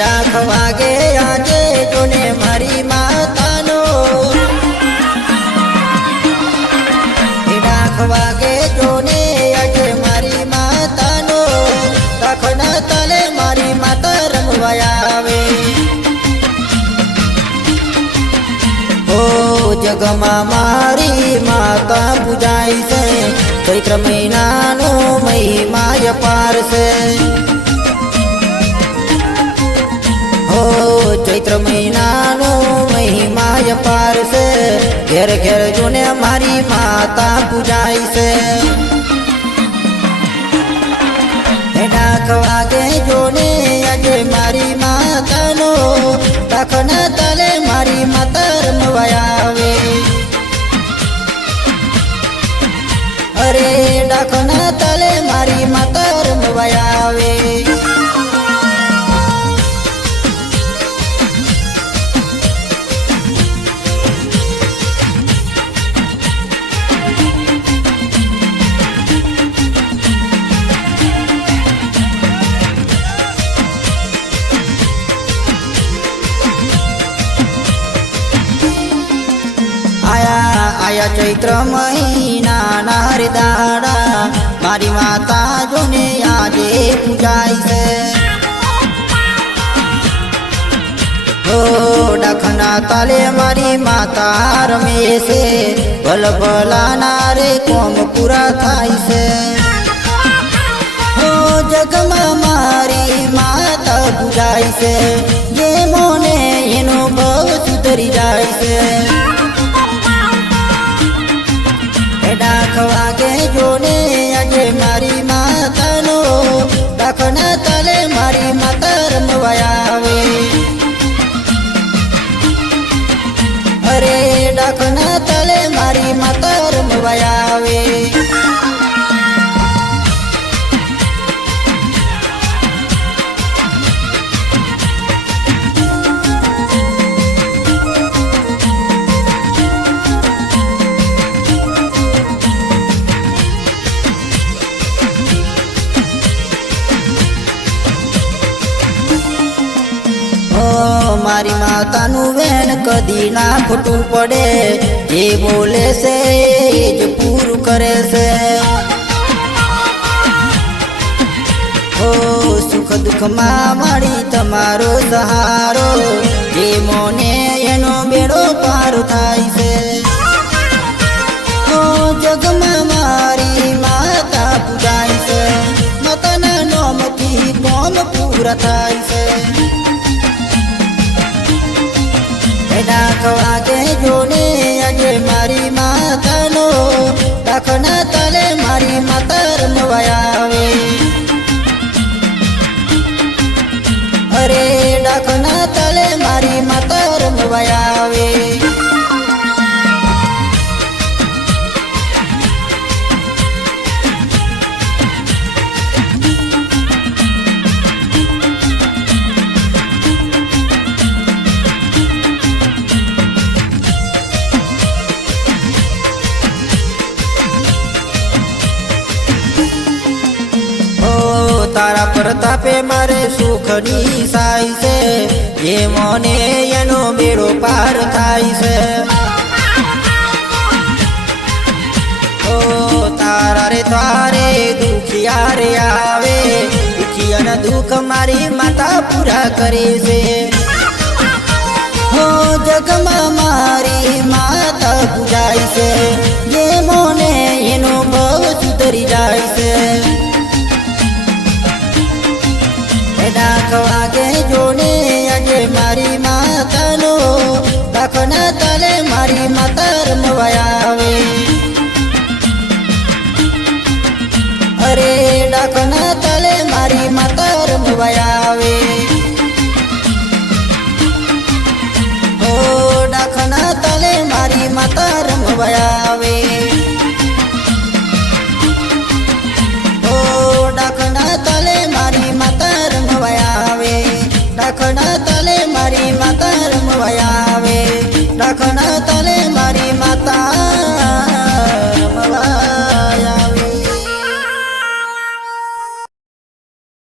डाख वागे आजे जोने मारी मातानो डाख वागे जोने आजे मारी मातानो दाखना तले मारी माता रमवाया आवे ओ जगमा मारी माता पूजाई से चैत्र महीनानो महिमा अपार से चैत्र महीनानो महिमा अपार से घेर घेर जोने मारी माता पूजाई से डाक वागे जोने अजे मारी माता नो दाखना तले मारी माता रमवाया आवे अरे डाकना तले मारी माता रमवाया आवे आया चैत्र महीना नारी दाड़ा मारी माता जोने आजे पूजाई से हो डखना ताले मारी माता रमे से भल भला नारे कोम पूरा थाई से हो जगमा मारी माता पूजाई से ये मोने एनो भव सुधरी जाय से डाख वागे जोने अजे मारी माता नो दाखना तले मारी माता रमवाया आवे अरे डाखना तले मारी माता रमवाया आवे मारी माता नु वेन कदी ना खोटू पड़े ये बोले से ये पूरू करे से ओ सुख दुख मां मारी तमारो सहारो ये मोने एनो बेड़ो पार थाई से ओ जगमा मारी माता पूजाई से मतना नोम की कोम पूरा थाई से डाक वागे जोने अजे मारी माता नो दाखना तले मारी माता रमवाया आवे अरे डाकना तले मारी माता रमवाया आवे तारा प्रतापे मारे सुखनी साई से ये मोने एनो बेड़ो पार थाई से ओ तारा रे तारे दुखिया रे आवे दुखिया न दुख मारी माता पूरा करे से हो जगमा मारी माता पूजाई से ये मोने एनो भव सुधरी जाय से डाक वागे जोने अजे मारी माता नो दाखना तले मारी माता रमवाया आवे अरे डाकना